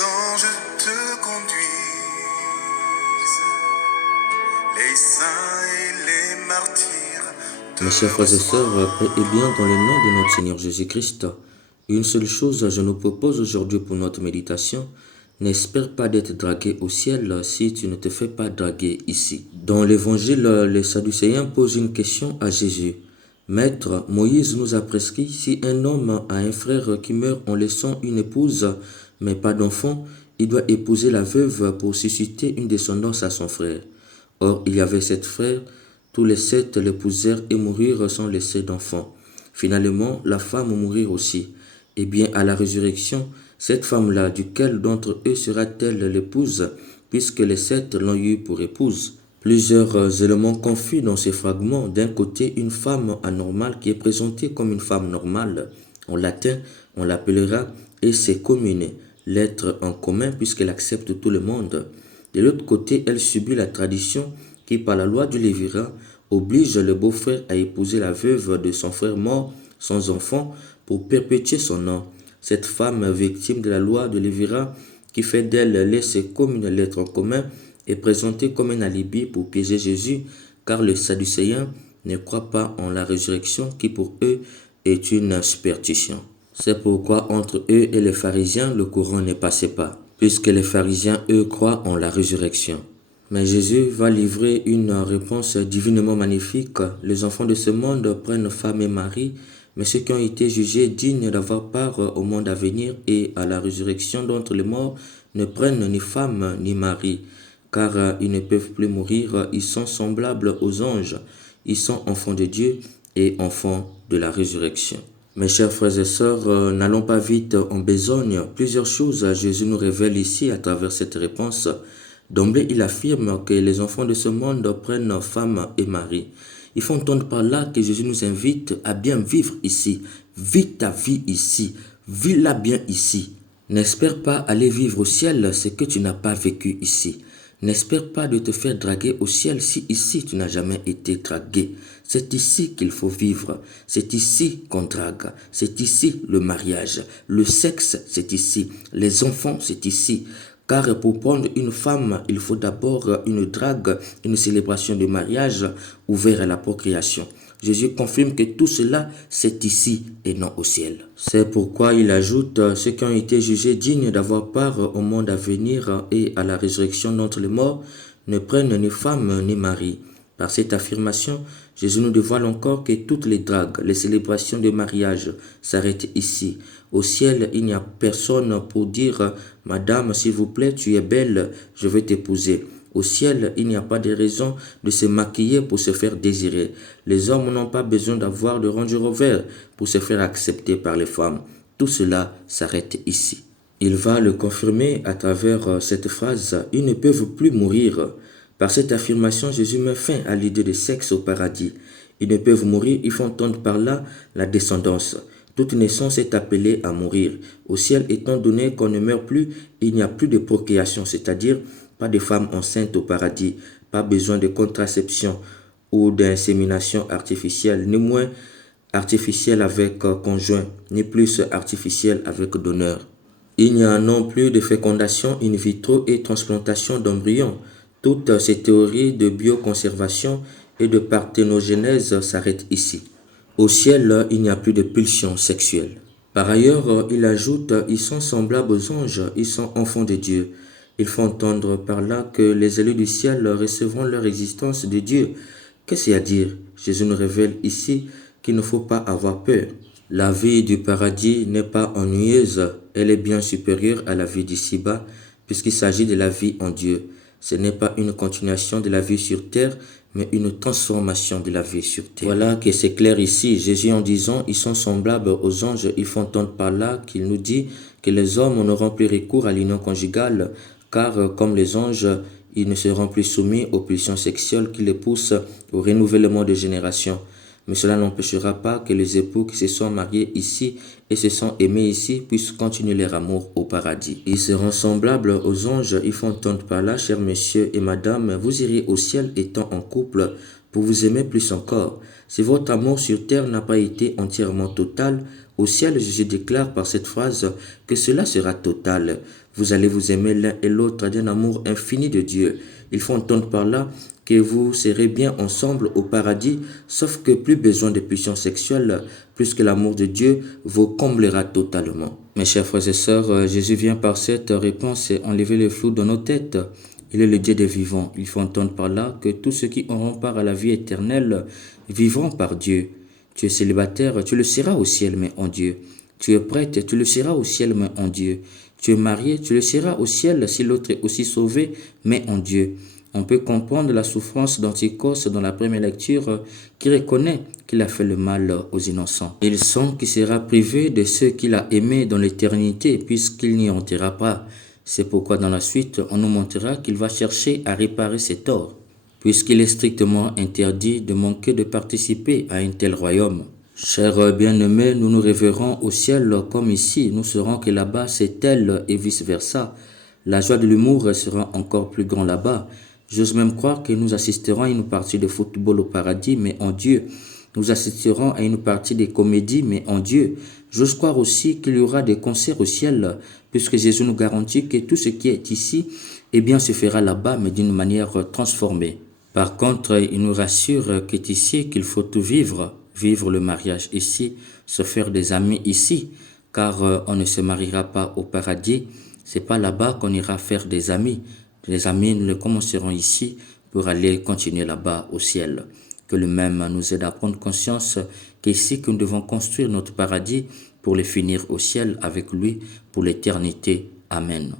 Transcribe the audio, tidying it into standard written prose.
anges te conduisent, les saints et les martyrs te Mes chers frères et sœurs, paix et bien dans le nom de notre Seigneur Jésus-Christ. Une seule chose je nous propose aujourd'hui pour notre méditation. N'espère pas d'être dragué au ciel si tu ne te fais pas draguer ici. Dans l'évangile, les Sadducéens posent une question à Jésus. Maître, Moïse nous a prescrit si un homme a un frère qui meurt en laissant une épouse, mais pas d'enfant, il doit épouser la veuve pour susciter une descendance à son frère. Or, il y avait 7 frères. Tous les 7 l'épousèrent et moururent sans laisser d'enfants. Finalement, la femme mourut aussi. Eh bien, à la résurrection, cette femme-là, duquel d'entre eux sera-t-elle l'épouse, puisque les 7 l'ont eue pour épouse? Plusieurs éléments confus dans ces fragments. D'un côté, une femme anormale qui est présentée comme une femme normale. En latin, on l'appellera esse commune, l'être en commun, puisqu'elle accepte tout le monde. De l'autre côté, elle subit la tradition qui, par la loi du Lévirat, oblige le beau-frère à épouser la veuve de son frère mort sans enfant pour perpétuer son nom. Cette femme victime de la loi de Lévirat, qui fait d'elle l'esse commune, l'être en commun, est présentée comme un alibi pour piéger Jésus, car les Sadducéens ne croient pas en la résurrection qui pour eux est une superstition. C'est pourquoi entre eux et les pharisiens, le courant ne passait pas, puisque les pharisiens, eux, croient en la résurrection. Mais Jésus va livrer une réponse divinement magnifique. Les enfants de ce monde prennent femme et mari, mais ceux qui ont été jugés dignes d'avoir part au monde à venir et à la résurrection d'entre les morts ne prennent ni femme ni mari, car ils ne peuvent plus mourir, ils sont semblables aux anges, ils sont enfants de Dieu et enfants de la résurrection. Mes chers frères et sœurs, n'allons pas vite en besogne. Plusieurs choses Jésus nous révèle ici à travers cette réponse. D'emblée, il affirme que les enfants de ce monde prennent femme et mari. Il faut entendre par là que Jésus nous invite à bien vivre ici. Vis ta vie ici. Vis-la bien ici. N'espère pas aller vivre au ciel ce que tu n'as pas vécu ici. N'espère pas de te faire draguer au ciel si ici tu n'as jamais été dragué. C'est ici qu'il faut vivre. C'est ici qu'on drague. C'est ici le mariage. Le sexe, c'est ici. Les enfants, c'est ici. Car pour prendre une femme, il faut d'abord une drague, une célébration de mariage ouverte à la procréation. Jésus confirme que tout cela, c'est ici et non au ciel. C'est pourquoi il ajoute, ceux qui ont été jugés dignes d'avoir part au monde à venir et à la résurrection d'entre les morts ne prennent ni femme ni mari. Par cette affirmation, Jésus nous dévoile encore que toutes les dragues, les célébrations de mariage s'arrêtent ici. Au ciel, il n'y a personne pour dire « Madame, s'il vous plaît, tu es belle, je vais t'épouser ». Au ciel, il n'y a pas de raison de se maquiller pour se faire désirer. Les hommes n'ont pas besoin d'avoir de Range Rover pour se faire accepter par les femmes. Tout cela s'arrête ici. Il va le confirmer à travers cette phrase « Ils ne peuvent plus mourir ». Par cette affirmation, Jésus met fin à l'idée de sexe au paradis. Ils ne peuvent mourir, il faut entendre par là la descendance. Toute naissance est appelée à mourir. Au ciel, étant donné qu'on ne meurt plus, il n'y a plus de procréation, c'est-à-dire pas de femmes enceintes au paradis, pas besoin de contraception ou d'insémination artificielle, ni moins artificielle avec conjoint, ni plus artificielle avec donneur. Il n'y a non plus de fécondation in vitro et transplantation d'embryons. Toutes ces théories de bioconservation et de parthénogenèse s'arrêtent ici. Au ciel, il n'y a plus de pulsions sexuelles. Par ailleurs, il ajoute, ils sont semblables aux anges, ils sont enfants de Dieu. Il faut entendre par là que les élus du ciel recevront leur existence de Dieu. Qu'est-ce à dire? Jésus nous révèle ici qu'il ne faut pas avoir peur. La vie du paradis n'est pas ennuyeuse, elle est bien supérieure à la vie d'ici-bas, puisqu'il s'agit de la vie en Dieu. Ce n'est pas une continuation de la vie sur terre, mais une transformation de la vie sur terre. Voilà que c'est clair ici. Jésus en disant, ils sont semblables aux anges, il faut entendre par là qu'il nous dit que les hommes n'auront plus recours à l'union conjugale, car comme les anges, ils ne seront plus soumis aux pulsions sexuelles qui les poussent au renouvellement de générations. Mais cela n'empêchera pas que les époux qui se sont mariés ici et se sont aimés ici puissent continuer leur amour au paradis. Ils seront semblables aux anges. Il faut entendre par là, chers messieurs et madame, vous irez au ciel étant en couple pour vous aimer plus encore. Si votre amour sur terre n'a pas été entièrement total, Au ciel, Jésus déclare par cette phrase que cela sera total. Vous allez vous aimer l'un et l'autre d'un amour infini de Dieu. Il faut entendre par là que vous serez bien ensemble au paradis, sauf que plus besoin de pulsions sexuelles, puisque l'amour de Dieu vous comblera totalement. Mes chers frères et sœurs, Jésus vient par cette réponse enlever le flou dans nos têtes. Il est le Dieu des vivants. Il faut entendre par là que tous ceux qui auront part à la vie éternelle vivront par Dieu. Tu es célibataire, tu le seras au ciel, mais en Dieu. Tu es prêtre, tu le seras au ciel, mais en Dieu. Tu es marié, tu le seras au ciel si l'autre est aussi sauvé, mais en Dieu. On peut comprendre la souffrance d'Antichos dans la première lecture qui reconnaît qu'il a fait le mal aux innocents. Il sent qu'il sera privé de ceux qu'il a aimés dans l'éternité puisqu'il n'y entrera pas. C'est pourquoi dans la suite, on nous montrera qu'il va chercher à réparer ses torts, puisqu'il est strictement interdit de manquer de participer à un tel royaume. Chers bien-aimés, nous nous révérons au ciel comme ici, nous saurons que là-bas c'est tel et vice-versa. La joie de l'humour sera encore plus grande là-bas. J'ose même croire que nous assisterons à une partie de football au paradis, mais en Dieu. Nous assisterons à une partie de comédie, mais en Dieu. J'ose croire aussi qu'il y aura des concerts au ciel, puisque Jésus nous garantit que tout ce qui est ici, se fera là-bas, mais d'une manière transformée. Par contre, il nous rassure qu'ici, qu'il faut tout vivre le mariage ici, se faire des amis ici, car on ne se mariera pas au paradis, c'est pas là-bas qu'on ira faire des amis. Les amis, nous les commencerons ici pour aller continuer là-bas au ciel. Que le même nous aide à prendre conscience qu'ici que nous devons construire notre paradis pour le finir au ciel avec lui pour l'éternité. Amen.